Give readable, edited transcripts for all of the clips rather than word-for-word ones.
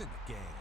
in the game.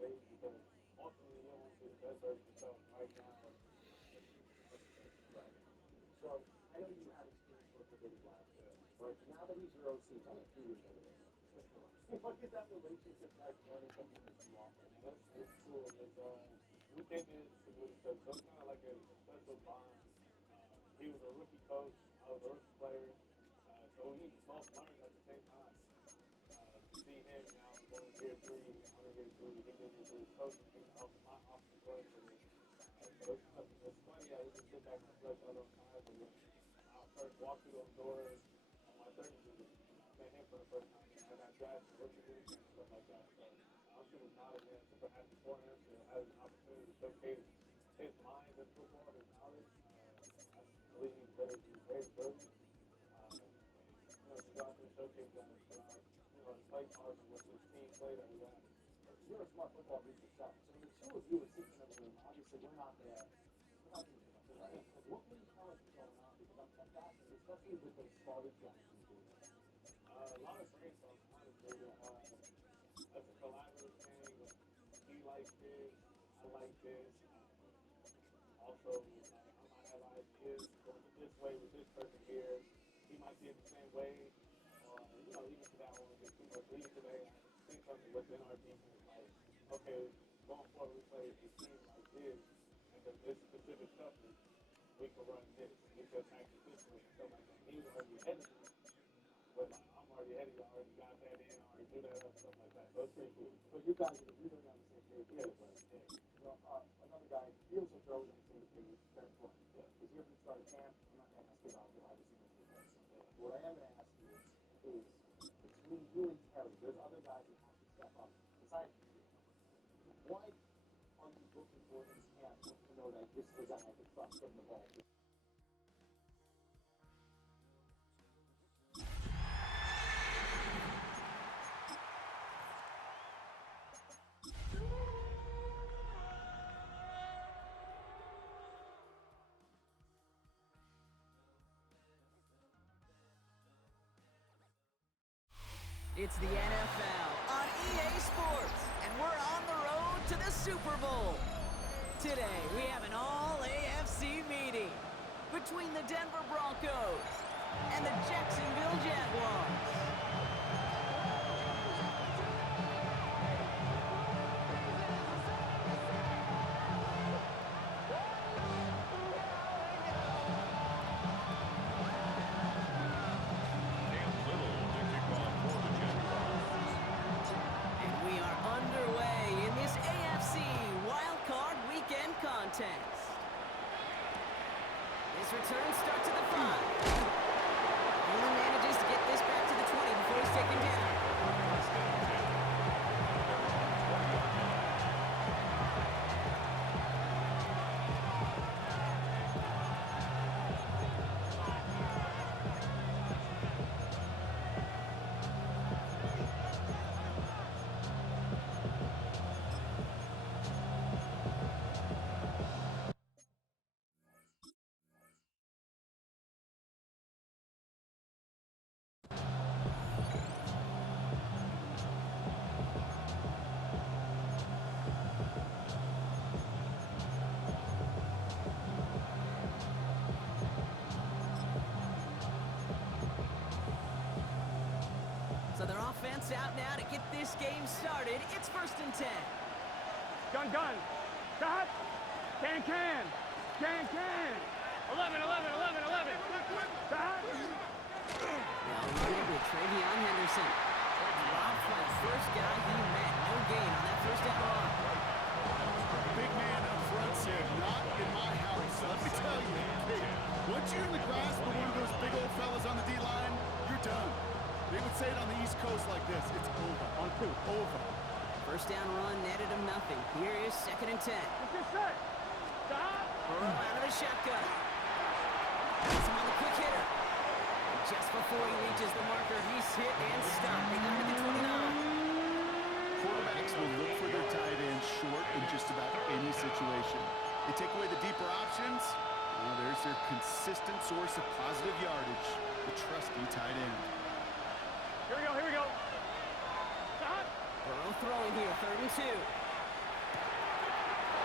days because ultimately you don't want to be the best version of yourself right now. Right. So I know you had experience with Billy last year, but now that he's your OC, kind of 2 years over there, what is that relationship like learning from him this new offense? It's cool. We came in with each other, so it's kind of like a special bond. He was a rookie coach. I was a rookie player. So we both learned at the same time. To see him now going year three, I'm in year three, he did it through his coaching, he helped my offensive coordinator. So it's funny how we can sit back and reflect on those times. And when I first walked through those doors on my third year, I met him for the first time, and I got drafted rookie league and stuff like that. So I'm super proud of him, super happy for him to have an opportunity to showcase his mind in football, his knowledge. I believe he's very brilliant. To go out there and showcase that throughout, the play calls and with this team play that we have. You're a smart football geek yourself. So when the two of you are sitting in a room, obviously we're not there. We're not doing it, right? Like, what can you tell us is going on? Because I'm fascinated, especially with those smarter guys in doing it. A lot of brainstorming, honestly. That's a collaborative thing. He likes this, I like this. Also, like, I might have ideas going this way with this person here. He might see it the same way. Or, even today, I don't want to get too much. Even today, I see something within our defense like, okay, going forward, we play a team like this, and then this specific coverage, we can run this. We can attack it this way, and stuff like that. He's already ahead of me, but like, I'm already ahead of you. I already got that in, I already do that up, stuff like that. So it's pretty cool. So you guys are really on the same page. Yeah, With it, yeah, another guy feels and throws on the same page. Very important. yeah, Because here from the start of camp, I'm not going to ask you about it, obviously, this defense. yeah. But what I am going to ask you is between you and Terry, there's other guys that have to step up besides you. What are you looking for in camp to know that this is the guy I can trust getting the ball? It's the NFL on EA Sports, and we're on the road to the Super Bowl. Today, we have an all-AFC meeting between the Denver Broncos and the Jacksonville Jaguars. And we are underway in this AFC Wildcard Weekend contest. This return starts at the 5. Only manages to get this back to the 20 before he's taken down. So their offense out now to get this game started. It's 1st and 10. Gun. Stop. Can. 11. Stop. They'll run it with Travion Henderson. Dropped by the first guy he met. No gain on that first down run. Big man up front said, not in my house. Let me tell you, hey, once you're in the grasp of one of those big old fellas on the D-line, you're done. They would say it on the East Coast like this. It's over. On two. Over. First down run netted him nothing. Here is 2nd and 10. What's this set? Stop. Burrow out of the shotgun. Gets him on the quick hitter. And just before he reaches the marker, he's hit and stopped. They got him at the 29. Quarterbacks will look for their tight end short in just about any situation. They take away the deeper options. Well, there's their consistent source of positive yardage, the trusty tight end. Here we go. Stop. Burrow throwing here, 3rd and 2.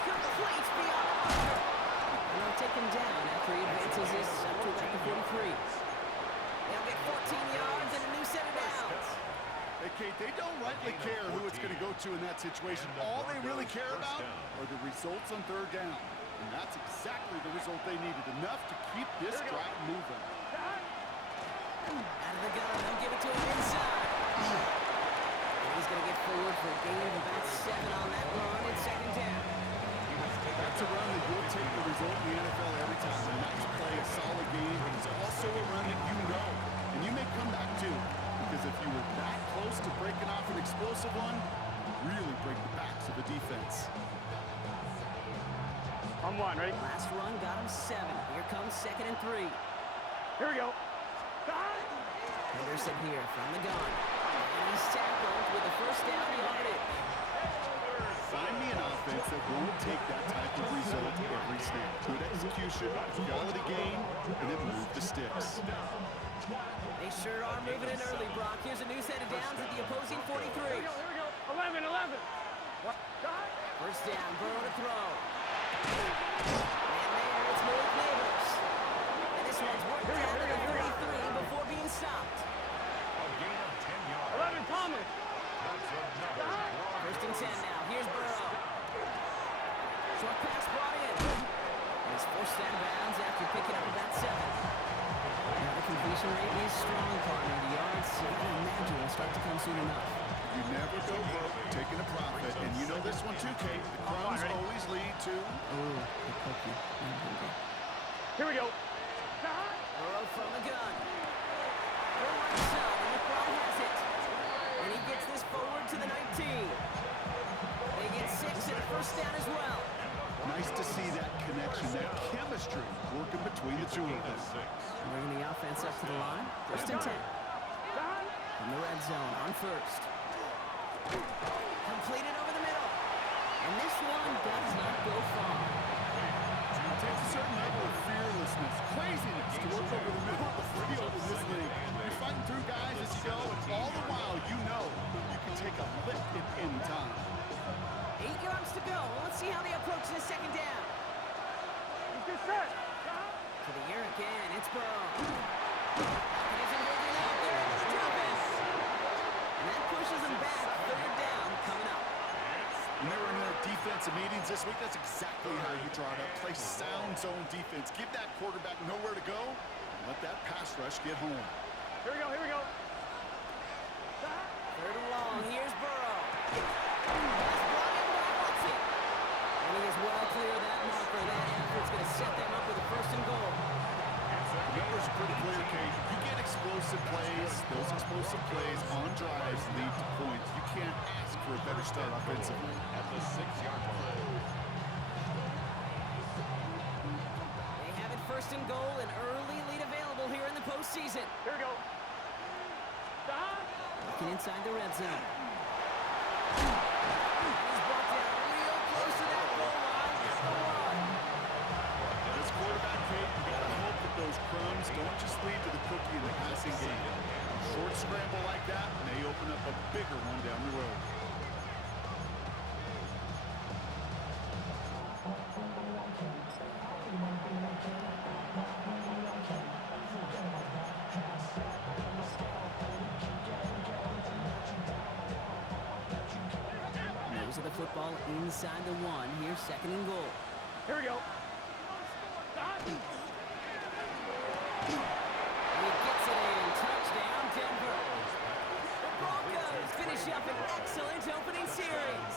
Complete beyond the marker. And they'll take him down after he advances this up to about the 43. They'll get 14 yards and a new set of downs. Hey, Kate, they don't rightly care who it's going to go to in that situation. All they really care about are the results on third down. And that's exactly the result they needed. Enough to keep this drive moving. Out of the gun, they'll give it to him inside. And he's going to get forward for a gain of about 7 on that run at second down. That's a run that you'll take the result in the NFL every time. A nice play, a solid game, but it's also a run that you know. And you may come back to. Because if you were that close to breaking off an explosive one, you really break the backs of the defense. On one, ready? Last run got him 7. Here comes 2nd and 3. Here we go. Henderson here from the gun. And he's tackled with a first down yardage. Find me an offense that won't take that type of result every snap. Good execution, quality game, and then move the sticks. They sure are moving in early, Brock. Here's a new set of downs at the opposing 43. Here we go. 11. What? First down, Burrow to throw. And there, it's Malik Neighbors. And this one's worked down to the 33 before being stopped. 11, Thomas. First and 10 now. Here's Burrow. Short pass brought in. And he's forced out of bounds after picking up about 7. Now the completion rate is strong, partner. The yards, you can imagine, will start to come soon enough. You never go broke taking a profit, and you know this one too, Kate. The crumbs always lead to... Oh, the cookie. Here we go. Burrow from the gun. Burrow on the side, and McBride has it. And he gets this forward to the 19. They get 6 and a first down as well. Nice to see that connection, that chemistry working between the two of them. Bringing the offense up to the line. First and 10. From the red zone on first. Completed over the middle. And this one does not go far. It takes a certain level of fearlessness, craziness to work over the middle of the field in this league. You're fighting through guys as you go, and all the while you know you can take a lift at any time. 8 yards to go. Let's see how they approach this second down. Get set. To the air again. It's Burrow. And he's moving out there into the drop-in. And that pushes him back. Third down coming up. When they were in their defensive meetings this week, that's exactly how you draw it up. Play sound zone defense. Give that quarterback nowhere to go, and let that pass rush get home. Here we go. Third and long. Here's Burrow. Pass brought in by Watson. And he is well clear of that marker. That effort's going to set them up with a first and goal. The numbers are pretty clear, Kate. You get explosive plays. Those explosive plays on drives lead to points. You can't ask for a better start offensively. At the 6-yard line. They have it first and goal, an early lead available here in the postseason. Here we go. Looking inside the red zone. He's brought down real close to that goal line at the 1. As quarterback, Kate, you got to hope that those crumbs don't just lead to the cookie in the passing game. A short scramble like that may open up a bigger one down the road. Nose of the football inside the 1. Here's second and goal. Here we go. He gets it in. Touchdown, Denver. The Broncos finish up an excellent opening series.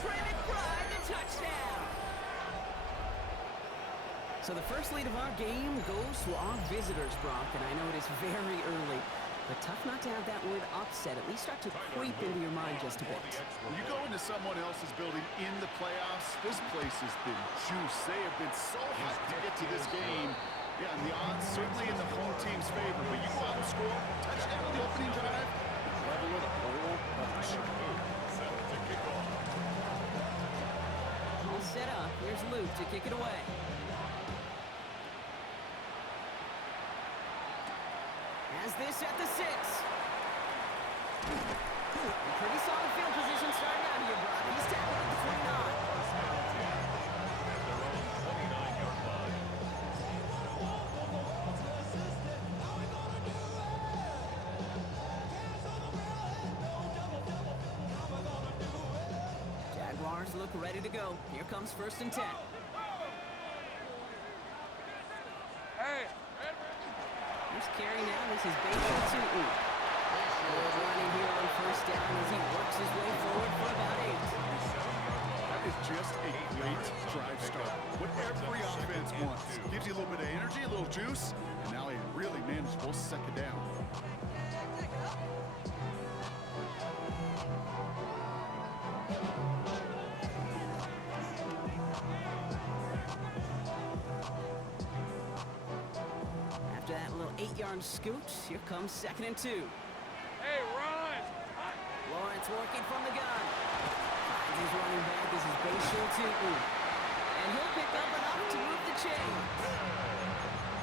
Trey McBride, the touchdown. So the first lead of our game goes to our visitors, Brock, and I know it is very early, but tough not to have that word upset at least start to creep into your mind just a bit. When you go into someone else's building in the playoffs, this place has been juice. They have been so hyped to get to this game. Yeah, and the odds certainly in the home team's favor, but you go out and score, touchdown on the opening drive, and level it a whole bunch. All set up. Here's Luke to kick it away. Has this at the 6. Pretty solid field position starting out here, Brock. He's tackled at the 29. playbook ready to go. Here comes 1st and 10. Hey. Here's carry now. This is Baker to Good running here on 1st down as he works his way forward for about 8. That is just a great drive start. What every offense wants. Gives you a little bit of energy, a little juice, and now a really manageable 2nd down. After that little 8-yard scoot, here comes 2nd and 2. Hey, run. Lawrence working from the gun. Finds his running back. This is Baker to and he'll pick up enough to move the chains.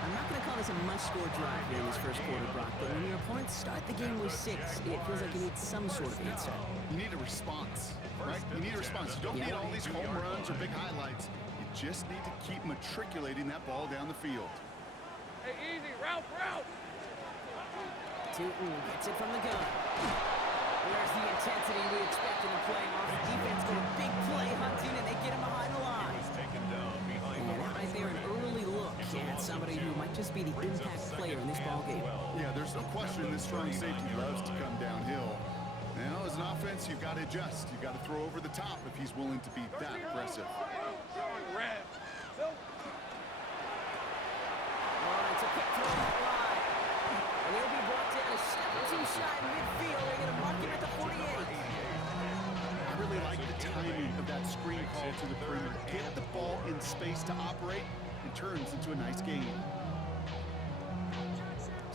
I'm not going to call this a must-score drive here in this 1st quarter, Brock, but when your opponents start the game with 6, it feels like you need some sort of answer. You need a response, right? You need a response. You don't need all these home runs or big highlights. You just need to keep matriculating that ball down the field. Hey, easy. Route. Tootin gets it from the gun. Where's the intensity we expect in the playoffs? The defense going big play hunting, and they get him behind the line. And that right there, an early look at somebody who might just be the impact player in this ballgame. Yeah, there's no question this strong safety loves to come downhill. Now, as an offense, you've got to adjust. You've got to throw over the top if he's willing to be that aggressive. Red. Lawrence, a quick throw on that line. And he'll be brought down a step or two shy in midfield. They're going to mark him at the 48. I really like the timing of that screen call to the perimeter. Get the ball in space to operate. It turns into a nice game.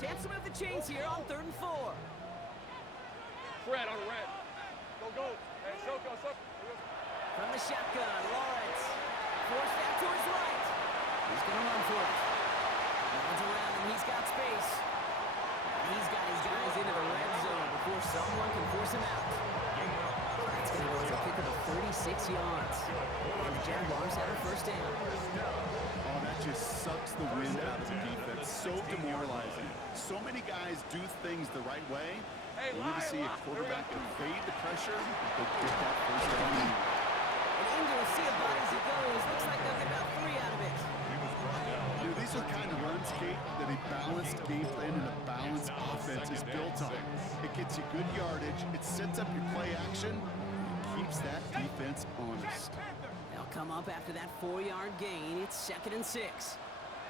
Chance to move the chains here on 3rd and 4. Fred on red. Go. Hey, Soko. From the shotgun, Lawrence. Forced out to his right. He's going to run for it. Runs around him. He's got space. He's got his guys into the red zone before someone can force him out. It's going to go as a kick of 36 yards. And the Jaguars have a 1st down. Oh, that just sucks the wind out of the defense. So demoralizing. So many guys do things the right way. You need to see a quarterback evade the pressure and go get that 1st down. And Ingram will see about as he goes. Looks like they'll get about 3 out of it. These are the kind of runs, Kate, that a balanced game plan and a balanced offense is built on. It gets you good yardage, it sets up your play action, and keeps that defense honest. They'll come up after that 4-yard gain. It's 2nd and 6.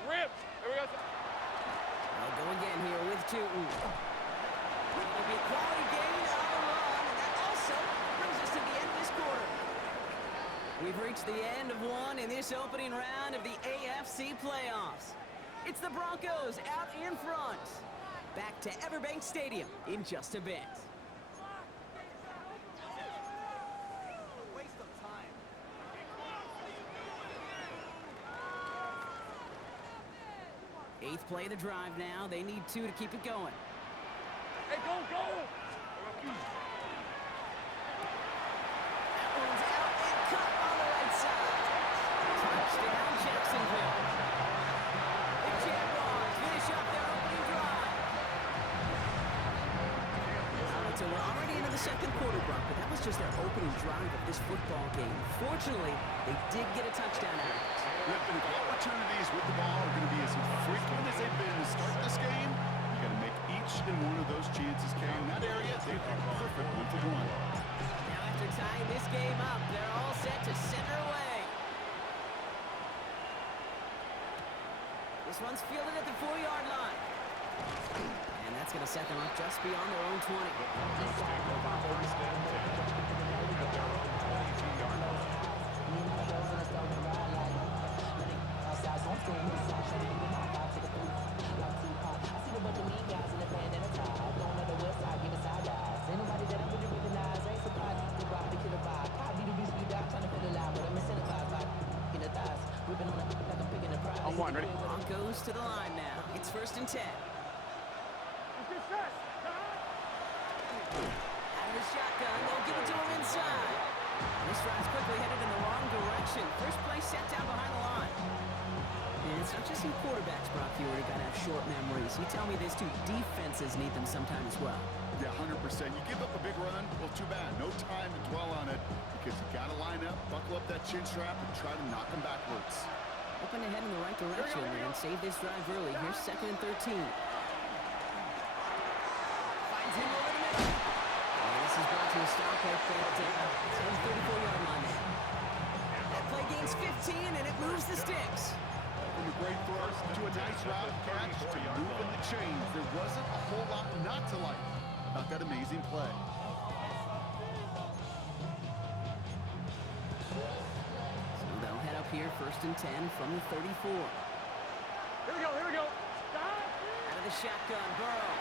Rip. Here we go. They'll go again here with Tootin. It'll be a quality gain on the run, and that also brings us to the end of this quarter. We've reached the end of one in this opening round of the AFC playoffs. It's the Broncos out in front. Back to Everbank Stadium in just a bit. Waste of time. Eighth play of the drive now. They need 2 to keep it going. Hey, go. Touchdown, Jacksonville. The Jaguars finish up their opening drive. So we're already into the 2nd quarter, Brock, but that was just their opening drive of this football game. Fortunately, they did get a touchdown out of it. Yep, and if the opportunities with the ball are going to be as frequent as they've been to start this game, you got to make each and one of those chances count. In that area, they've been perfect 1-for-1. Now after tying this game up, they're all set to center away. This one's fielded at the 4-yard line. And that's going to set them up just beyond their own 20. On one, ready? Broncos to the line now. It's 1st and 10. Out of the shotgun, they'll give it to him inside. And this drive's quickly headed in the wrong direction. First play set down behind the line. And it's not just some quarterbacks, Brock, you already got to have short memories. You tell me these 2 defenses need them sometime as well. Yeah, 100%. You give up a big run, well, too bad. No time to dwell on it because you got to line up, buckle up that chin strap, and try to knock them backwards. Hoping to head in the right direction and save this drive early. Here's 2nd and 13. Finds him over the middle. And this is brought to a stop at that 34-yard line. That play gains 15, and it moves the sticks. From a great thrust to a nice route catch to moving the chains, there wasn't a whole lot not to like about that amazing play. So they'll head up here, 1st and 10 from the 34. Here we go, here we go. Out of the shotgun, Burrow.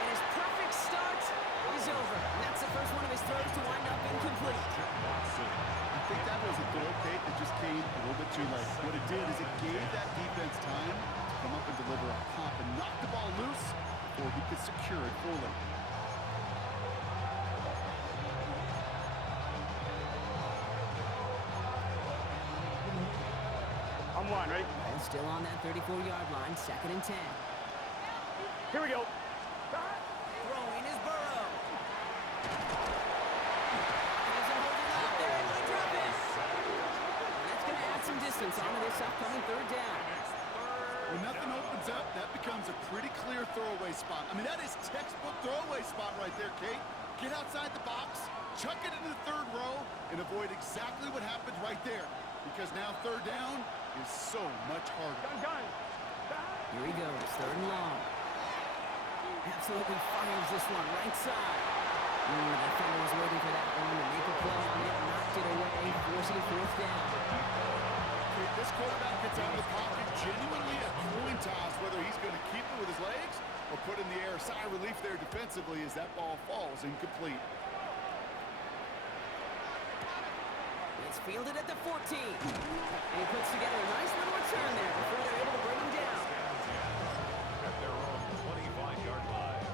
And his perfect start is over. And that's the first one of his throws to wind up incomplete. I think that was a throw, Kate, that just came a little bit too late. What it did is it gave that defense time to come up and deliver a pop and knock the ball loose before he could secure it fully. I'm line, ready? And still on that 34-yard line, 2nd and 10. Here we go. Throwing is Burrow. Doesn't hold it up. They're able to drop it. And that's going to add some distance onto this upcoming 3rd down. When nothing opens up, that becomes a pretty clear throwaway spot. I mean, that is textbook throwaway spot right there, Kate. Get outside the box, chuck it into the 3rd row, and avoid exactly what happened right there. Because now 3rd down is so much harder. Gun. Here he goes, 3rd and long. Absolutely fires this one right side. The defender was waiting for that one to make a play on it, knocked it away, forcing 4th down. This quarterback gets out of the pocket, genuinely a coin toss whether he's going to keep it with his legs or put in the air. Sigh of relief there defensively as that ball falls incomplete. It's fielded at the 14. And he puts together a nice little return there before they're able to bring him down. At their own 25-yard line.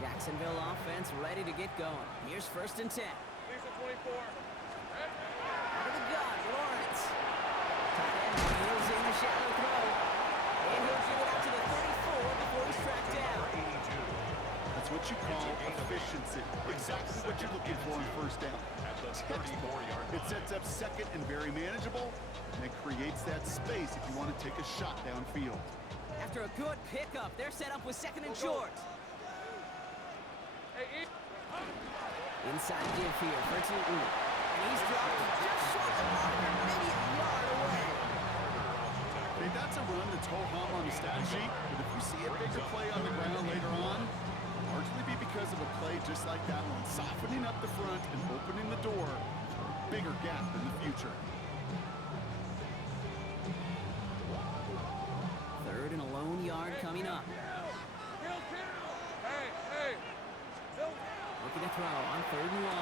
Jacksonville offense ready to get going. Here's 1st and 10. Lisa 24. Out of the gun, Lawrence. Tight end wheels in the shallow throw. And he'll give it out to the 34 before he's tracked down. That's what you call efficiency. Exactly what you're looking for on 1st down. At the 34-yard line. It sets up 2nd and very manageable, and it creates that space if you want to take a shot downfield. After a good pickup, they're set up with 2nd and short. Hey, Inside give here for Tootin. And he's dropped just short of the marker, maybe a yard away. Okay, that's a run that's ho-hum on the stat sheet, but if you see a bigger play on the ground later on, it'll largely be because of a play just like that one, softening up the front and opening the door for a bigger gap in the future. 3rd and a lone yard coming up. Hey. Looking to throw on 3rd and 1.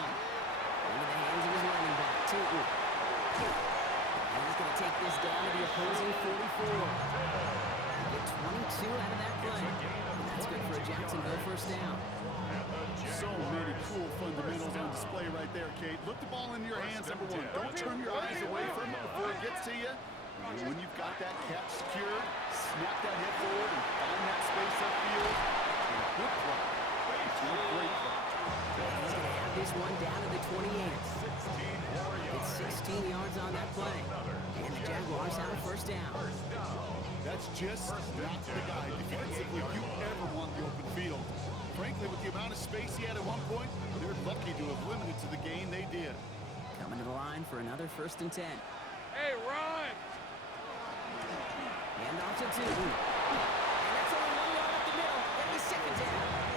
Into the hands of his running back, Tootin. And he's going to take this down to the opposing 44. Get 22 out of that play. And that's good for a Jacksonville 1st down. So many cool fundamentals on display right there, Kate. Look the ball in your hands, number 1. Don't turn your eyes away from it before it gets to you. And when you've got that catch secured, snap that head forward and find that space upfield. And good play. Great play. He's going to have this one down to the 28. It's 16 yards on that play. And the Jaguars have a 1st down. That's just not the guy defensively you ever want the open field. Frankly, with the amount of space he had at one point, they're lucky to have limited to the gain they did. Coming to the line for another 1st and 10. Hey, run! And off to Tootin. And that's only 1 yard up the middle. That'll be 2nd down.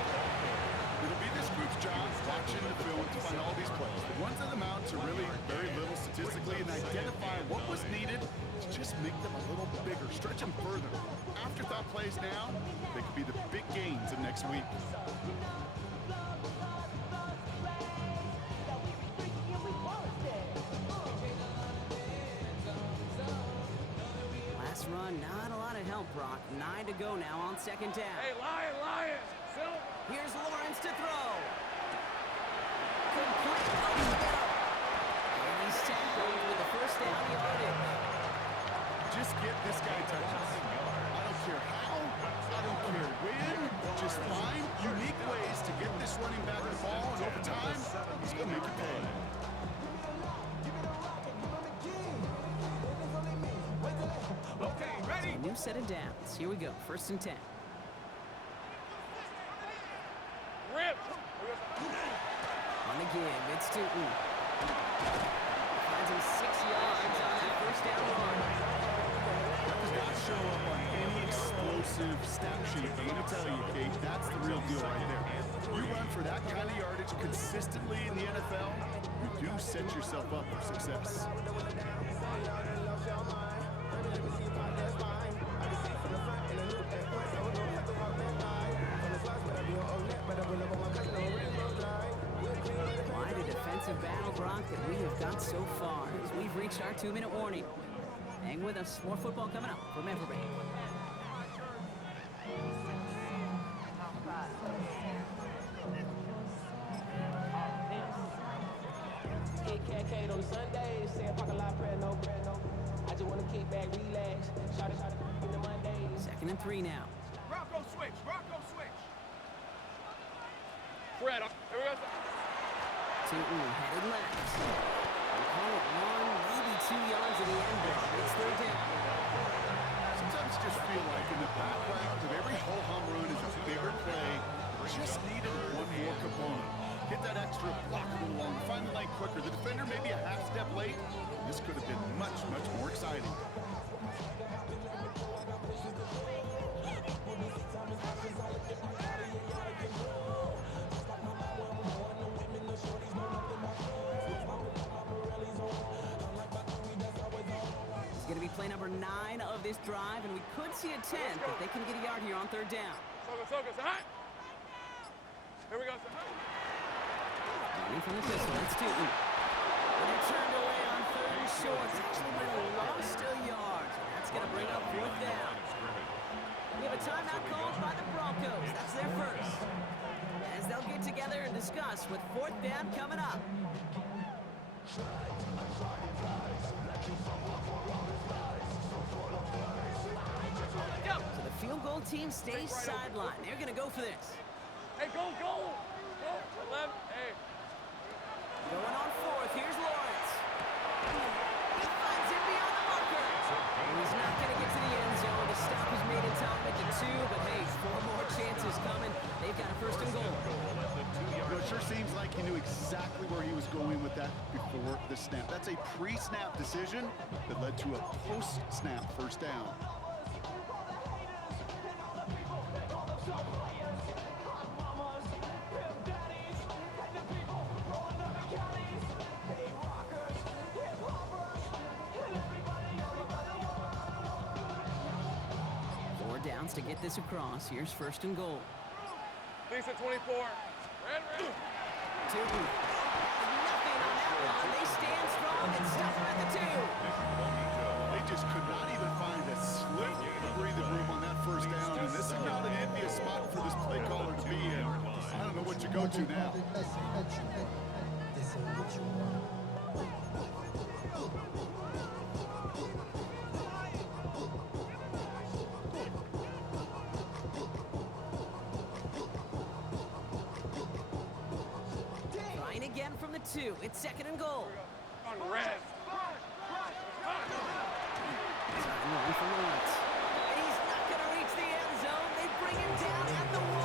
It'll be this group's job watching the film to find all these plays. The ones that amount to really very little statistically and identify what was needed to just make them a little bigger, stretch them further. Afterthought plays now, they could be the big gains of next week. Last run, not a lot of help, Brock. 9 to go now on 2nd down. Hey, Lion! Silver. Here's Lawrence to throw. Complete over the middle. And he's tackled with the first down yardage. Just get this guy touches. I don't care how, I don't care when. Just find unique ways to get this running back the ball, and over time, he's going to make you pay. Okay, ready? A new set of downs. Here we go. 1st and 10. Rip. On the give, it's Tootin. Finds him 6 yards on that first down run. Does not show up on any explosive stat sheet. I'm going to tell you, Kate, that's the real deal right there. You run for that kind of yardage consistently in the NFL, you do set yourself up for success. Quite a defensive battle, Brock, that we have got so far as we've reached our 2-minute warning. Hang with us. More football coming up from Everbank. KK on Sundays, say parking lot prayer, no prayer, no. I just want to kick back, relax, shout it in the Mondays. 2nd and 3 now. Rocco switch. Rocco switch. Fred. Here we go. Tootin headed left. We'll call it 1, maybe 2 yards in the end zone. It's 3rd down. Sometimes you just feel like in the background of every ho-hum run is a bigger play. Just needed one more component. Hit that extra, block a little longer, find the lane quicker. The defender maybe a half step late. This could have been much, much more exciting. It's going to be play number 9 of this drive, and we could see a 10th if they can get a yard here on 3rd down. Soga, say hi. Here we go. Say hi. Running from the pistol, that's Tootin. And they're turned away on 3rd and short. Actually might have lost a yard. That's going to bring up 4th down. We have a timeout called by the Broncos. That's their first. As they'll get together and discuss with 4th down coming up. So the field goal team stays sidelined. They're going to go for this. Hey, go. Go. 11. Hey. Going on 4th, here's Lawrence. He finds him beyond the marker. And he's not going to get to the end zone. The stop is made in time at the 2, but hey, 4 more chances coming. They've got a 1st and goal. Well, it sure seems like he knew exactly where he was going with that before the snap. That's a pre-snap decision that led to a post-snap 1st down. Downs to get this across. Here's 1st and goal. Decent 24. Red. Tootin. Nothing on that one. They stand strong and stop him at the 2. They just could not even find a sliver of breathing room on that 1st down, and this is not an envious spot for this play caller to be in. I don't know what you go to now. Trying again from the 2. It's 2nd and goal. On red. Run for Lawrence. And he's not going to reach the end zone. They bring him down at the 1.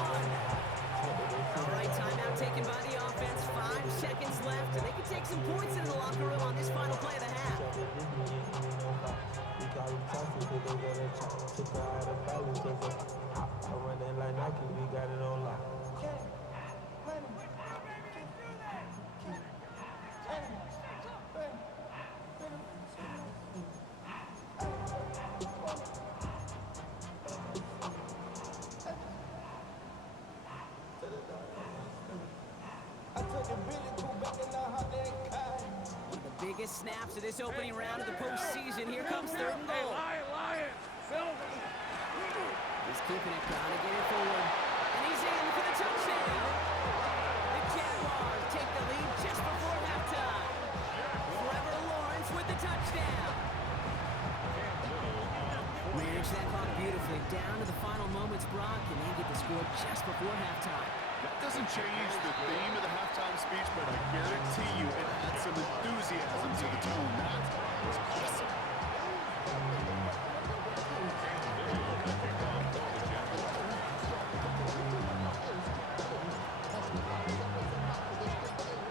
All right, timeout taken by the offense. 5 seconds left, and they can take some points into the locker room on this final play of the half. One of the biggest snaps of this opening round of the postseason. Here comes 3rd and Hey, goal. Lion. Silver. He's keeping it, trying to get it forward. And he's in for the with the touchdown. Managed that clock beautifully. Down to the final moments, Brock, and they get the score just before halftime. That doesn't change the theme of the halftime speech, but I guarantee you it adds some enthusiasm to the tone. That was awesome.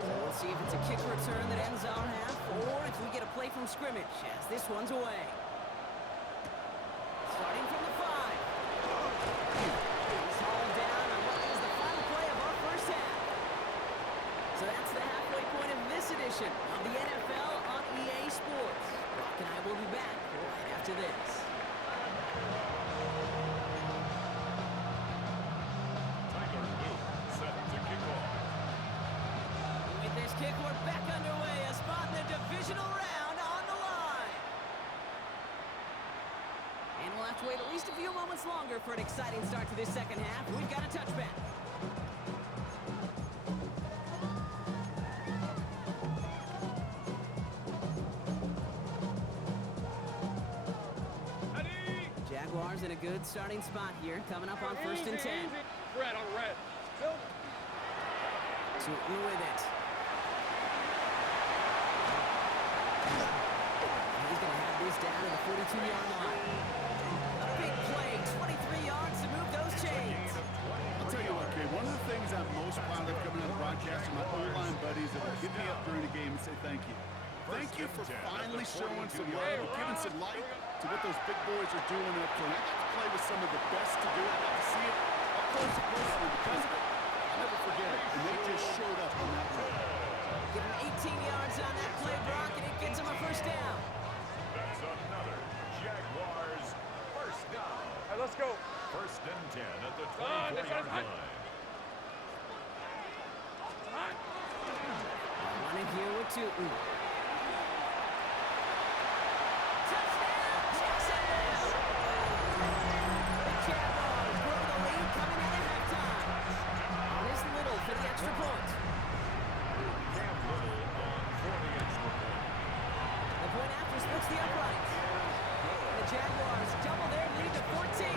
So we'll see if it's a kick return that ends our half, or if we get a play from scrimmage, as this one's away. Starting from the 5. He's hauled down on what is the final play of our first half. So that's the halfway point of this edition of the NFL on EA Sports. Brock and I will be back right after this. With this kick, we're back underway. A spot in the divisional round on the line. And we'll have to wait at least a few moments longer for an exciting start to this second half. We've got a touchback. Jaguars in a good starting spot here, coming up on 1st and 10. Red on red. Shooting with it. He's going to have this down to the 42-yard line. A big play, 23 yards to move those chains. I'll tell you what, Kay, one of the things I'm most proud of coming out of broadcasting, my O-line buddies that will hit me up during the game and say thank you. Thank you for finally showing some love, giving some light to what those big boys are doing up front. I got to play with some of the best to do it. I got to see it up close and personally because of it. I'll never forget it. And they just showed up on that play. Give him 18 yards on that play, Brock, and it gets him a first down. That's another Jaguars first down. All right, let's go. 1st and 10 at the 24-yard line. I want to hear what Tootin. Touchdown, Jacksonville! The Jaguars grow the lead coming into halftime. This Little for the extra point. Cam Little on for the extra point. The point after splits the uprights. The Jaguars double their lead to 14.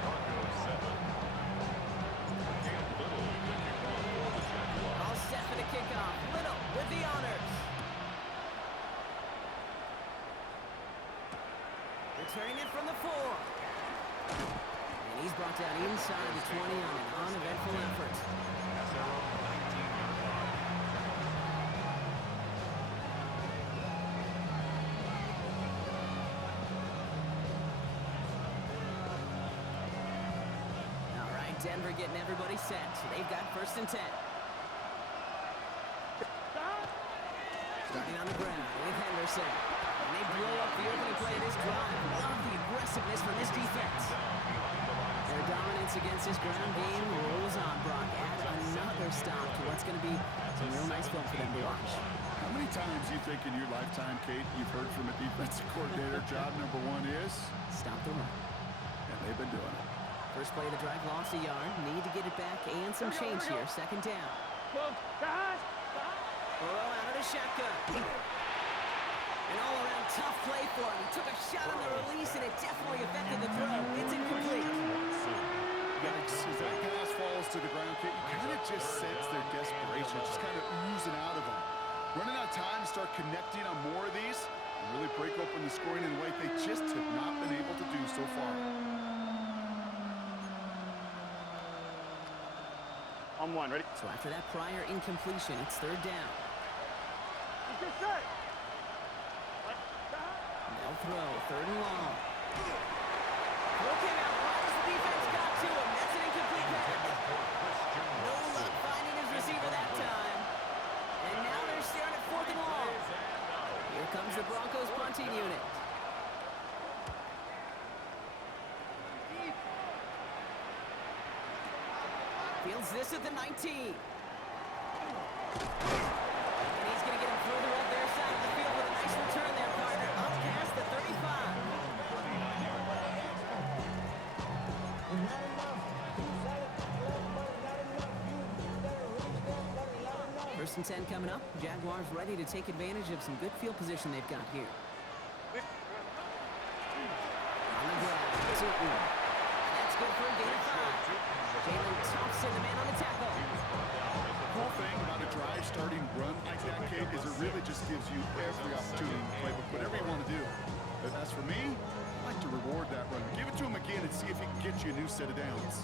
Broncos 7. Cam Little with the kickoff for the Jaguars. All set for the kickoff. Little with the honors. Returning it from the 4. And he's brought down inside the 20 on an uneventful effort. At their own 19-yard line. All right, Denver getting everybody set. So they've got 1st and 10. Starting on the ground with Henderson. And they blow up the opening play of this drive. Love the aggressiveness from this defense. Their dominance against this ground game rolls on, Brock. Add another stop to what's going to be some real nice film for them to watch. How many times do you think in your lifetime, Kate, you've heard from a defensive coordinator, job number 1 is? Stop the run. And they've been doing it. First play of the drive, lost a yard. Need to get it back and some change here. 2nd down. Burrow out of the shotgun. An all-around tough play for him. He took a shot on the release, and it definitely affected the throw. It's incomplete. Yikes. As that pass falls to the ground, Kate, you kind of just sense their desperation, just kind of oozing out of them. Running out of time to start connecting on more of these and really break open the scoring in a way they just have not been able to do so far. On 1, ready? So after that prior incompletion, it's 3rd down. They'll throw, 3rd and long. Throw came out right as the defense got to him. That's an incomplete pass. No luck finding his receiver that time. And now they're staring at 4th and long. Here comes the Broncos punting unit. Fields this at the 19. And he's going to get him further up their side of the field with a nice return there, partner. Up past the 35. First and 10 coming up. Jaguars ready to take advantage of some good field position they've got here. On the ground, Tootin. That's good for a gain of 5. Jalen Thompson, the man on the tackle. The whole thing about a drive starting run like that, kid, is it really just gives you every opportunity to play with whatever you want to do. But as for me, I like to reward that run. Give it to him again and see if he can get you a new set of downs.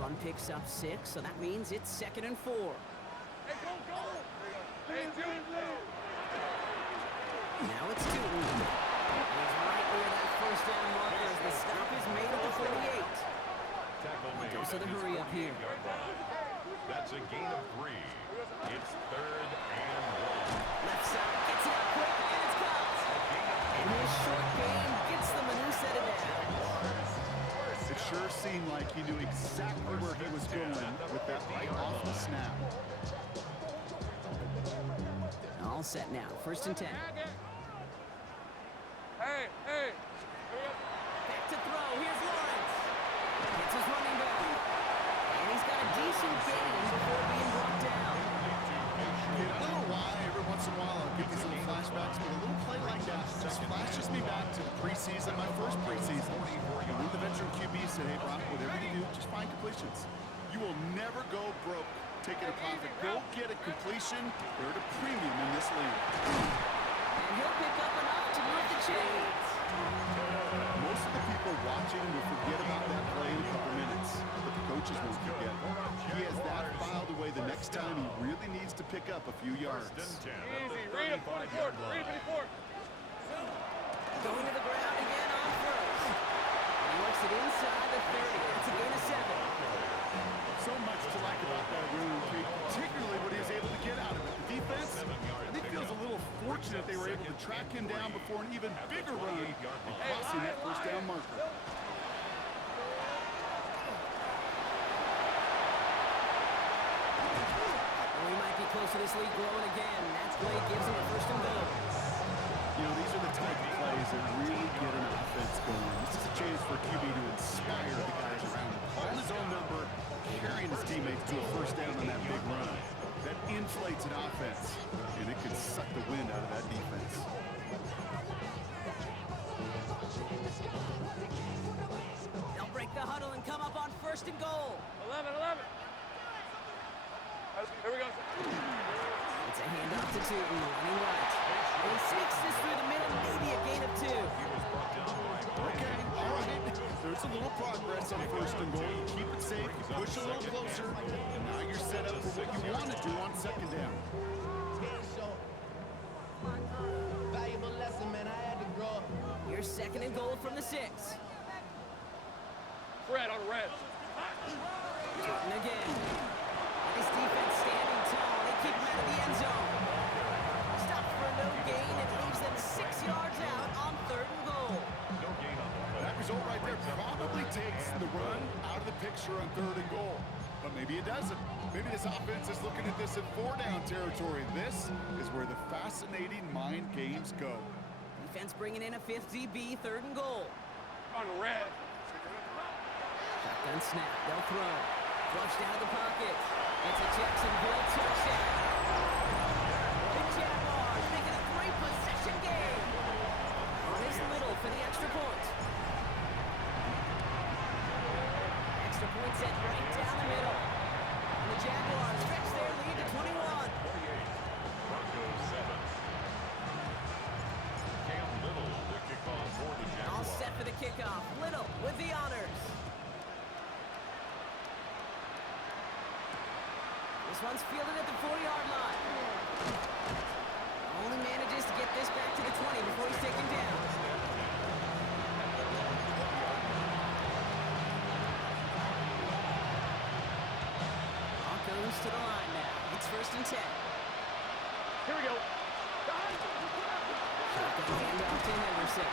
Run picks up 6, so that means it's 2nd and 4. Hey, go, go! Hey, Now it's Tootin. And he's right near that first down marker as the stop is made at the 48. Tackle made. Goes to the hurry up here. That's a gain of 3. It's 3rd and 1. Left side gets it out quick, and it's caught. And his short gain gets them a new set of downs. It sure seemed like he knew exactly where he was going with that right off the snap. All set now. 1st and 10. Hey, hey! Back to throw. Here's Lawrence. Hits his running back. And he's got a decent gain before being brought down. Kid, I don't know why every once in a while I'll get these little flashbacks, but a little play like that just flashes me back to the preseason, my first preseason. And when the veteran QB said, hey, Brock, whatever you do, just find completions. You will never go broke taking a profit. Go get a completion. They're at a premium in this league. And he'll pick up enough to move the chains. Most of the people watching will forget about that play in a couple minutes, but the coaches won't forget. He has that filed away the next time he really needs to pick up a few yards. Easy, read him, 44, read 54. Going to the ground again on first. And he works it inside the 30. That's a gain of 7. So much to like about that run, particularly what he was able to get out of it. The defense, I think, feels a little fortunate they were able to track him down before an even bigger run and crossing that first down marker. Well, he might be close to this league growing again. That play gives him a 1st and goal. You know, these are the type of plays that really get an offense going. This is a chance for QB to inspire the guys around him. Calling his own number, carrying his teammates to a 1st down on that big run. That inflates an offense, and it can suck the wind out of that defense. They'll break the huddle and come up on 1st and goal. 11, 11. Here we go. It's a handoff to Tootin, running right. And he sneaks this through the middle, maybe a gain of 2. Okay, all right. There's a little progress on 1st and goal. You keep it safe, you push a little closer, and now you're set up for what you want to do on 2nd down. Valuable lesson, man. I had to grow up. Here's 2nd and goal from the 6. Fred on red. Tootin again. And his defense standing tall. They keep him out of the end zone. Stop for no gain and leaves them 6 yards out on 3rd and goal. That result right there probably takes the run out of the picture on 3rd and goal. But maybe it doesn't. Maybe this offense is looking at this in 4-down territory. This is where the fascinating mind games go. Defense bringing in a 5th DB, 3rd and goal. On red. Shotgun snap, they'll throw. Flushed out of the pocket. It's a Jacksonville touchdown. The Jaguars making a 3-possession game. Here's Little for the extra point. Extra point set right down the middle. And the Jaguars stretch their lead to 21. Broncos 7. Cam Little, the kickoff for the Jaguars. All set for the kickoff. Little with the honors. This one's fielded at the 4-yard line. Only manages to get this back to the 20 before he's taken down. Broncos to the line now. It's 1st and 10. Here we go. Shotgun handoff to Henderson.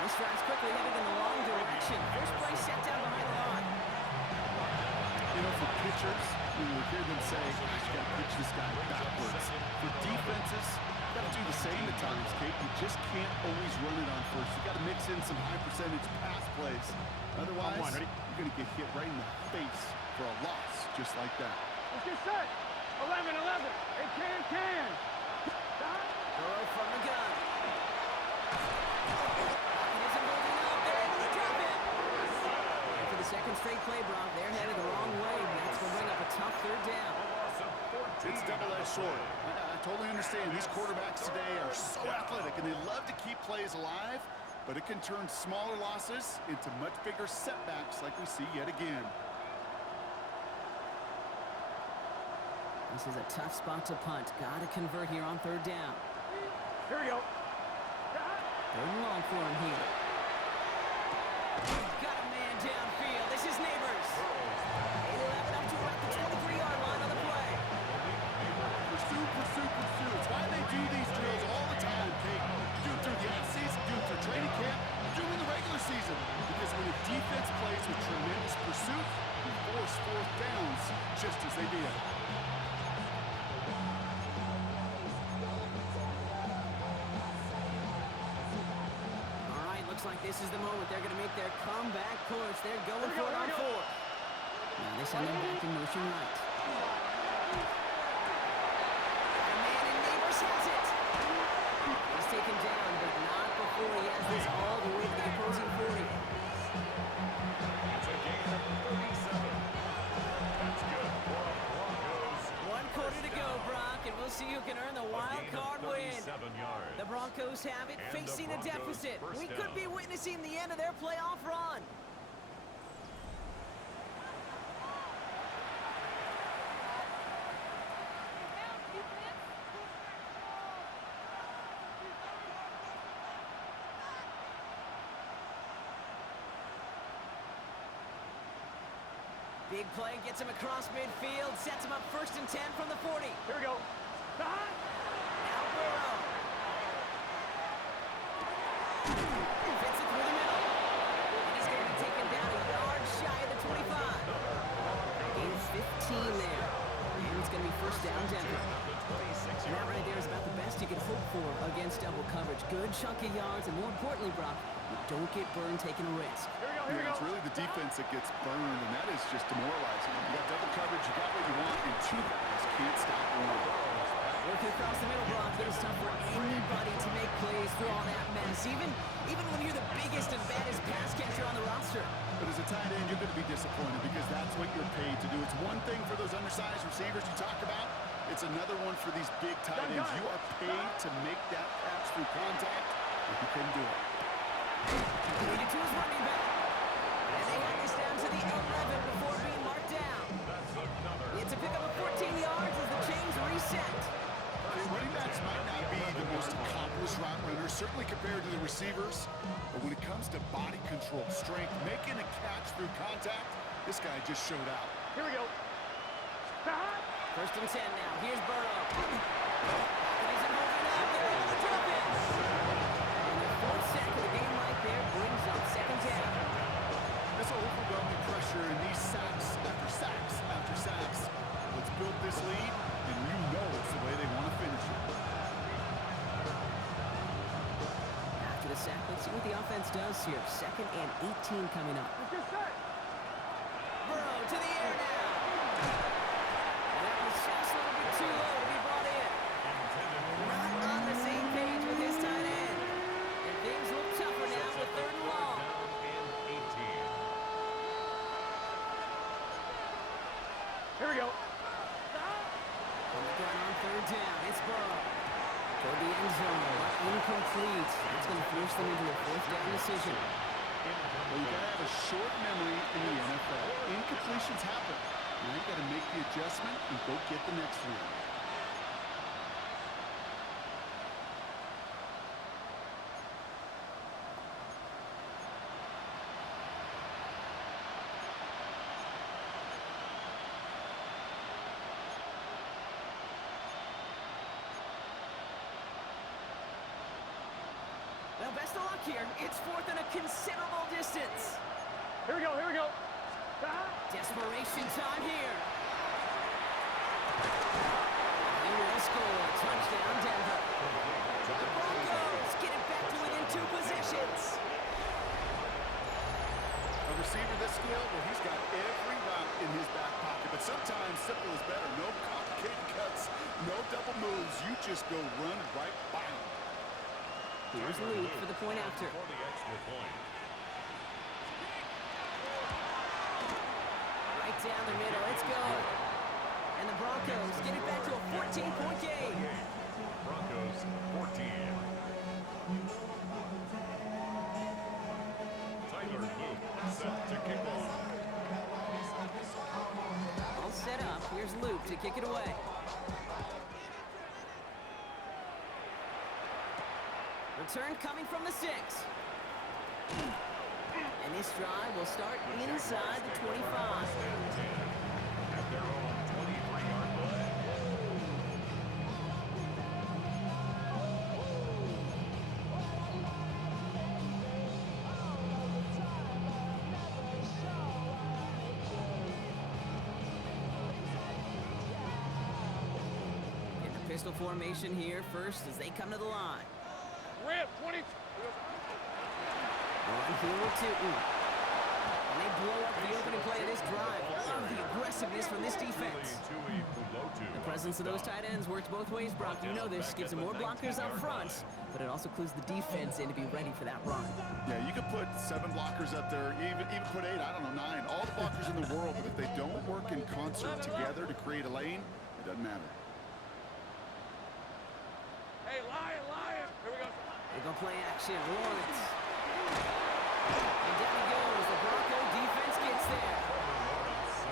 This drive's quickly headed in the wrong direction. First play set down behind the line. You know, for pitchers, we will hear them say, gosh, you got to pitch this guy backwards. For defenses, you got to do the same at times, Kate. You just can't always run it on first. You got to mix in some high-percentage pass plays. Otherwise, you're going to get hit right in the face for a loss just like that. Let's get set. 11, 11. Hey, can. Burrow from the gun. He isn't moving up. They're able to drop it. And for the second straight play, Brock, they're headed the wrong way. That's going to bring up a tough third down. It's double-edged sword. I totally understand. These quarterbacks today are so athletic, and they love to keep plays alive, but it can turn smaller losses into much bigger setbacks like we see yet again. This is a tough spot to punt. Got to convert here on third down. Here we go. Third and long for him here. Got a man downfield. This is Neighbors. They have it up to about the 23-yard line on the play. Pursue. It's why they do these drills all the time, Kate. Do it through the off-season, do it through training camp, do it in the regular season. Because when a defense plays with tremendous pursuit, you force fourth downs just as they did. Looks like this is the moment they're going to make their comeback push. They're going for it on fourth. Now they send them back in motion right. A man in Neighbors has it. He's taken down, but not before he has this all the way to the opposing 40. It's a gain of 37. That's good for the Broncos. 1 quarter to go, Brock, and we'll see who can earn the wild card win. The Broncos have it, facing a deficit. We could be witnessing the end of their playoff run. Big play gets him across midfield, sets him up 1st and 10 from the 40. Here we go. Now Burrow. Fits it through the middle. And he's going to be taken down a yard shy of the 25. Gain 15 there. And it's going to be 1st down Denver. And that right there is about the best you can hope for against double coverage. Good chunky yards, and more importantly, Brock, you don't get burned taking a risk. Yeah, it's really the defense that gets burned, and that is just demoralizing. You got double coverage, you got what you want, and 2 guys can't stop one. Working across the middle, Brock, it is tough for anybody to make plays through all that mess, even when you're the biggest and baddest pass catcher on the roster. But as a tight end, you're going to be disappointed because that's what you're paid to do. It's one thing for those undersized receivers you talk about. It's another one for these big tight ends. You are paid to make that catch through contact, but you couldn't do it. Lead it to his running back. And they had this down to the 11 before being marked down. It's a pickup of 14 yards as the chains reset. Okay, running backs might not be the most accomplished route runners, certainly compared to the receivers. But when it comes to body control, strength, making a catch through contact, this guy just showed out. Here we go. 1st and 10 now. Here's Burrow. And he's moving up. They're able to drop it. And the 4th sack of the game right there brings up 2nd down. This overwhelming pressure and these sacks after sacks after sacks. Let's build this lead, and you know it's the way they want to finish it. After the sack, let's see what the offense does here. 2nd and 18 coming up. Let's get set. Burrow to the air now. And that was just a little bit too low to be brought in. Not on the same page with his tight end. And things look tougher now with 3rd and long. Here we go. On the gun on 3rd down, it's Burrow. Toward the end zone, but incomplete. That's going to force them into a 4th down decision. Well, you got to have a short memory in the NFL. Incompletions happen. Now you got to make the adjustment and go get the next one. Well, Well, best of luck here. It's fourth and a considerable distance. Here we go, here we go. Desperation time here. He will score. Touchdown, Denver. The Broncos get it back to within 2 possessions. A receiver this skilled, well, he's got every route in his back pocket. But sometimes simple is better. No complicated cuts, no double moves. You just go run right by him. Here's Luke for the point after. For the extra point. Right down the middle. It's good. And the Broncos get it back to a 14-point game. Broncos 14. Tyler Luke set to kick off. All set up. Here's Luke to kick it away. Return coming from the 6. And this drive will start inside the 25. At their own 23-yard line. In the pistol formation here first as they come to the line. Rip, 20. One here with Tootin. And they blow up the opening play of this drive. Love the aggressiveness from this defense. The presence of those tight ends works both ways, Brock. You know this. Gives them more blockers up front, but it also clues the defense in to be ready for that run. Yeah, you could put 7 blockers up there, even put 8, I don't know, 9. All the blockers in the world, but if they don't work in concert together to create a lane, it doesn't matter. Hey, Lion, Lion. Here we go. They go play action. Lawrence. And down he goes. The Bronco defense gets there.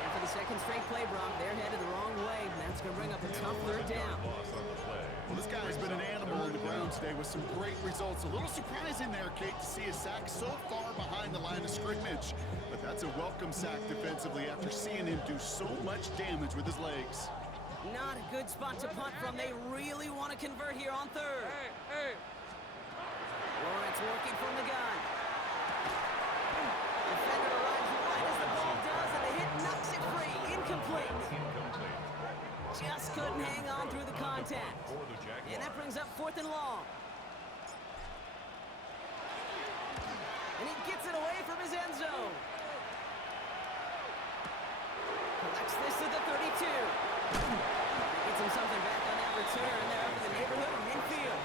And for the second straight play, Brock, they're headed the wrong way. And that's going to bring up a tough third down. Well, this guy's been an animal on the ground today with some great results. A little surprising there, Kate, to see a sack so far behind the line of scrimmage. But that's a welcome sack defensively after seeing him do so much damage with his legs. Not a good spot to punt from. They really want to convert here on third. Hey. Lawrence working from the gun. Defender arrives right as the ball does, and the hit knocks it free. Incomplete. Just couldn't hang on through the contact. And that brings up fourth and long. And he gets it away from his end zone. Collects this at the 32. Gets him something back on that return. They're up in the neighborhood of midfield.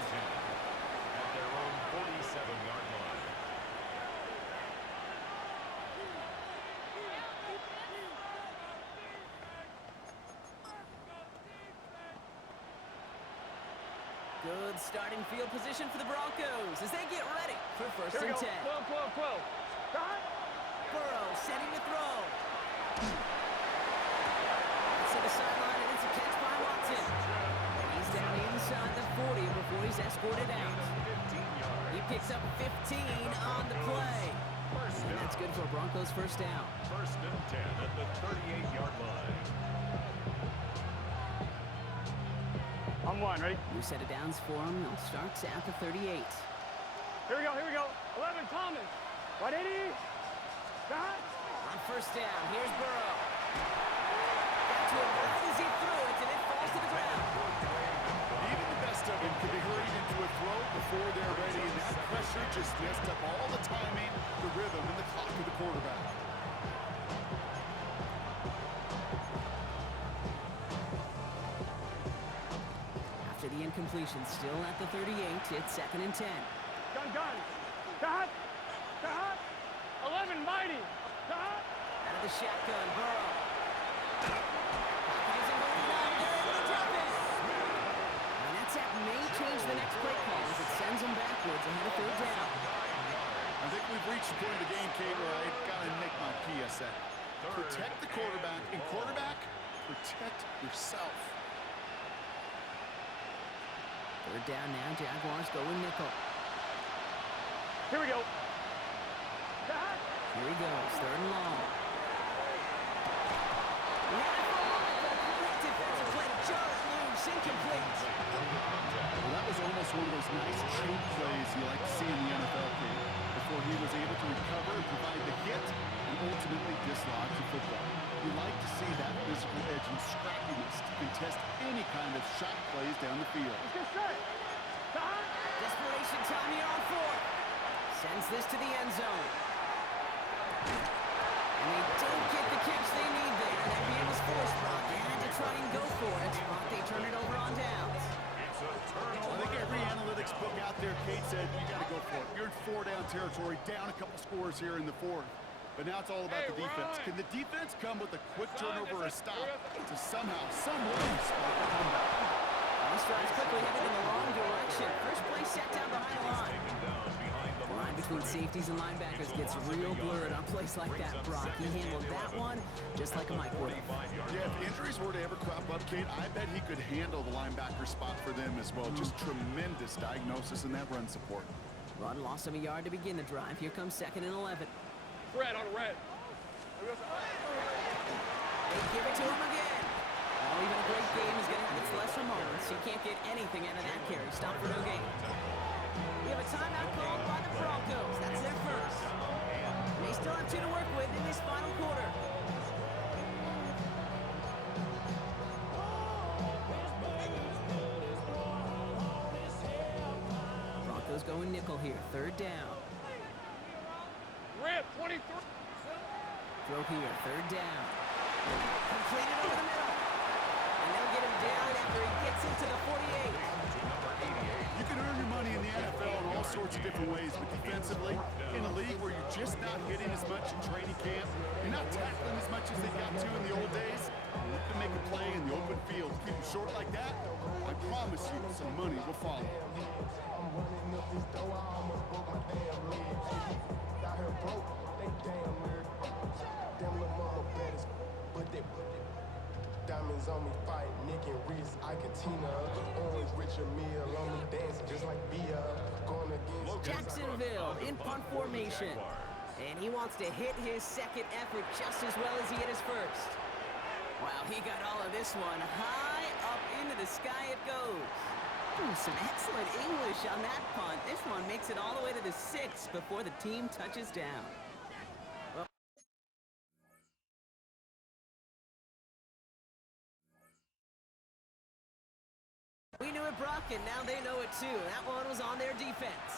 At their own 47-yard line. Good starting field position for the Broncos as they get ready for first Here we and go. 10. 12. Got. Burrow setting to throw. It's to the sideline, and it's a catch by Watson. And he's down inside the 40 before he's escorted out. He picks up 15 on the play. And that's good for a Broncos first down. First and 10 at the 38-yard line. On one, ready? New set of downs for him. They'll start at the 38. Here we go. 11, Thomas. 180. Got. On first down, here's Burrow. Got to it right as he threw it, and it falls to the ground. Even the best of them could be hurried into a throw before they're ready, and that pressure just messed up all the timing, the rhythm, and the clock of the quarterback. After the incompletion, still at the 38, it's second and 10. Gun. Got. 11, Mighty. Got. Out of the shotgun, Burrow. Pocket isn't going on. They're able to drop it. And that sack may change the next play call as it sends them backwards ahead of third down. I think we've reached the point of the game, Kate, where I've got to make my PSA. Protect the quarterback, and quarterback, protect yourself. Third down now, Jaguars going nickel. Here we go. Got. Here he goes, third and long. Great defensive play to jar it loose, incomplete. Well, that was almost one of those nice cheap plays you like to see in the NFL. field. Let's get set. Stop. Desperation time here on fourth. Sends this to the end zone. And they don't get the catch they need there. That game was forced, Brock. They had to try and go for it. Brock, they turn it over on downs. It's a I turnover. think every analytics book out there, Kate said, you got to go for it. You're in 4-down territory, down a couple scores here in the fourth. But now it's all about the defense. Can the defense come with a quick turnover or a stop to somehow, some way, spark a comeback? This drive's quickly headed in the wrong direction. First play set down behind the line. Taken down behind the The line between safeties and linebackers gets real blurred on plays like that, Brock. He handled that one just like a Mike would. Yeah, if injuries were to ever crop up, Kate, I bet he could handle the linebacker spot for them as well. Just tremendous diagnosis in that run support. Run loss of a yard to begin the drive. Here comes 2nd and 11. Red on red. They give it to him again. Well, even a great game is going to have its lesser moments. He can't get anything out of that carry. Stop for no gain. We have a timeout called by the Broncos. That's their first. They still have 2 to work with in this final quarter. Broncos going nickel here. 3rd down. Red 23. Throw here. 3rd down. Completed over the middle. And they'll get him down after he gets into the 48. You can earn your money in the NFL in all sorts of different ways, but defensively, in a league where you're just not hitting as much in training camp, you're not tackling as much as they got to in the old days, you can make a play in the open field. Keep it short like that, I promise you some money will follow. Diamonds on me fight, Nick and Reese, I can Tina. Orange Richard Meal on me dancing just like Bia. Going against Jacksonville in punt formation. And he wants to hit his second effort just as well as he hit his first. Wow, he got all of this one. High up into the sky it goes. Some excellent English on that punt. This one makes it all the way to the 6 before the team touches down. We knew it, Brock, and now they know it too. That one was on their defense.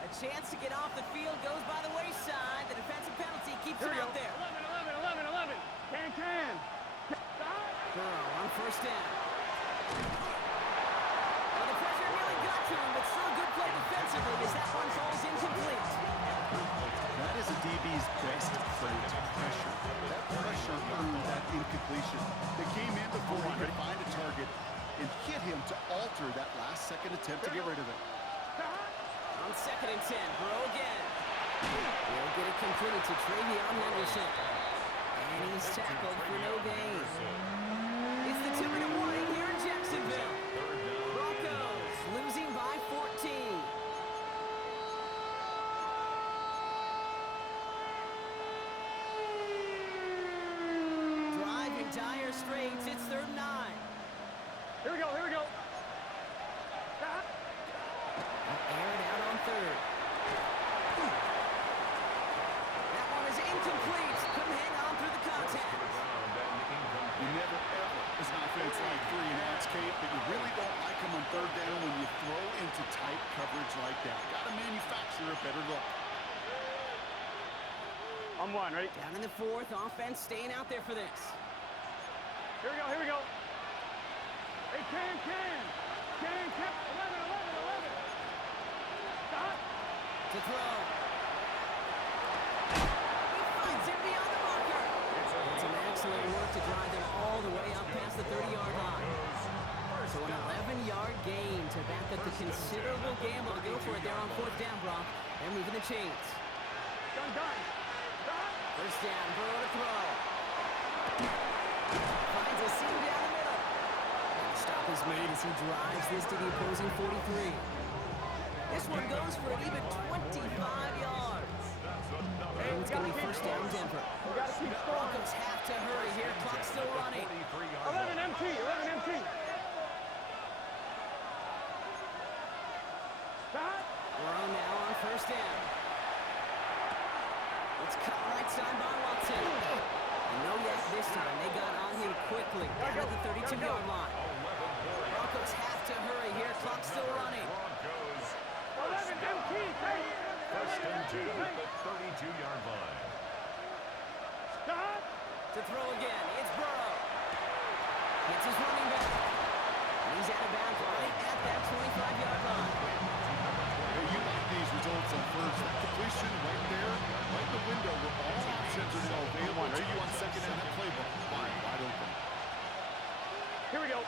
A chance to get off the field goes by the wayside. The defensive penalty keeps him out there. 11, 11, 11, 11. Can. Burrow on 1st down. Well, the pressure nearly got to him, but still good play defensively as that one falls incomplete. That is a DB's best trait, pressure. That pressure earned that incompletion. They came in before he could find a target and hit him to alter that last-second attempt to get rid of it. On 2nd and 10, Burrow again. He'll get it completed to Travion Henderson. And he's tackled for no gain. It's the 2-minute warning here in Jacksonville. Broncos losing by 14. Driving dire straits, it's 3rd and 9. Here we go. Aired out on 3rd. That one is incomplete. Couldn't hang on through the contact. You never, ever, as an offense, like 3 and outs, Kate, but you really don't like them on 3rd down when you throw into tight coverage like that. Got to manufacture a better look. On 1, ready? Down in the 4th, offense staying out there for this. Here we go. Hey, can. 11, 11. Stop. To throw. He finds him beyond the marker. It's an excellent work to drive them all the way up past the 30-yard line. So an 11-yard gain to back up the considerable gamble. Go for it there on 4th down, Brock. They're moving the chains. Done. Stop. 1st down, Burrow to throw. Finds a seam down the middle. And the stop is made as he drives this to the opposing 43. This one goes for an even 25 yards. And it's going to be 1st down, Denver. We got to keep scoring. Broncos have to hurry here. Clock's still running. 11 MT. Stop. Burrow now on 1st down. It's cut right side by Watson. And no yak this time. They got on him quickly. Down at the 32-yard line. Broncos have to hurry here. Clock's still running. Broncos 11 MT, take. first and 2 at the 32-yard line. Stop. To throw again, it's Burrow. Hits his running back. And he's out of bounds right at that 25-yard line. Hey, you like these results on first. That completion right there, right in the window where all options are now available to you on second and that playbook. Wide open. Here we go.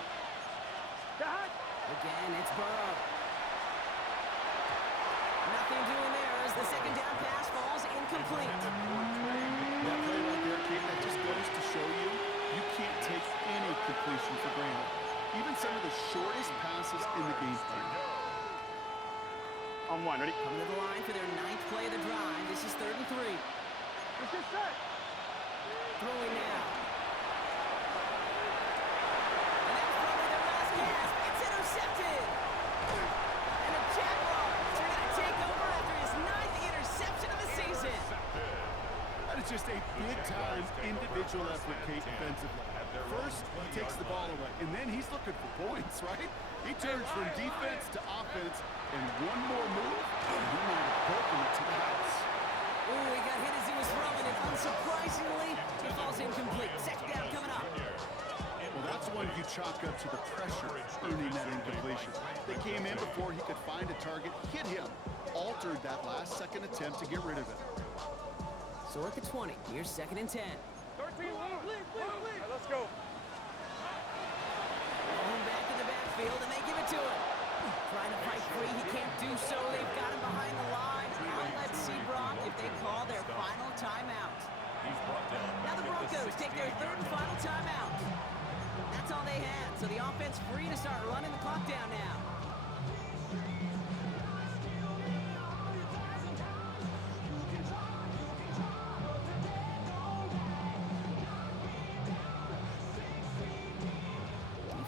Stop. Again, it's Burrow. Nothing doing there as the second down pass falls incomplete. That play right there, Kate, that just goes to show you, you can't take any completion for granted. Even some of the shortest passes in the game plan. On one, ready? Coming to the line for their 9th play of the drive. This is 3rd and 3. Let's get set. Throwing now. And that's probably their last gasp. It's intercepted. And the Jaguars are going to take over after his 9th interception of the season. That is just a big-time individual effort, Kate, defensively. First, he takes the ball away, and then he's looking for points, right? He turns from defense to offense, and one more move, and he might have broken it to the house. Ooh, he got hit as he was throwing it. Unsurprisingly, it falls incomplete. Second down coming up. Well, that's one you chalk up to the pressure earning that incompletion. They came in before he could find a target, hit him, altered that last-second attempt to get rid of it. So at the 20, here's 2nd and 10. 13, let's go. Rolling back in the backfield, and they give it to him. Trying to fight free, he can't do so. They've got him behind the line. Now let's see, Brock, if they call their final timeout. He's brought down. Now the Broncos take their 3rd and final timeout. That's all they had, so the offense free to start running the clock down now.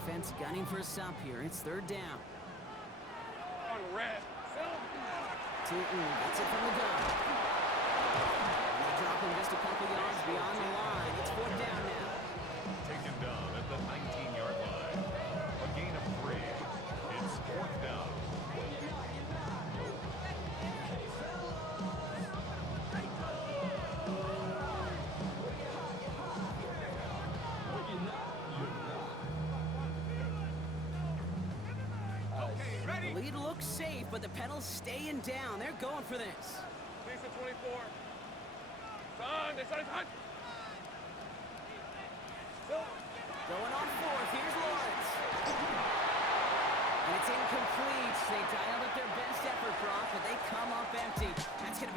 Defense gunning for a stop here. It's 3rd down. On red. Tootin gets it from the gun. And they drop him just a couple yards beyond the line. It's 4th down now. Taken down at the 19-yard line. A gain of 3. It's 4th down. The lead looks safe, but the pedal's staying down. They're going for this. Please to 24. Son, they started hot. Going on 4th. Here's Lawrence. And it's incomplete. They dialed up their best effort, Brock, but they come up empty. That's going to be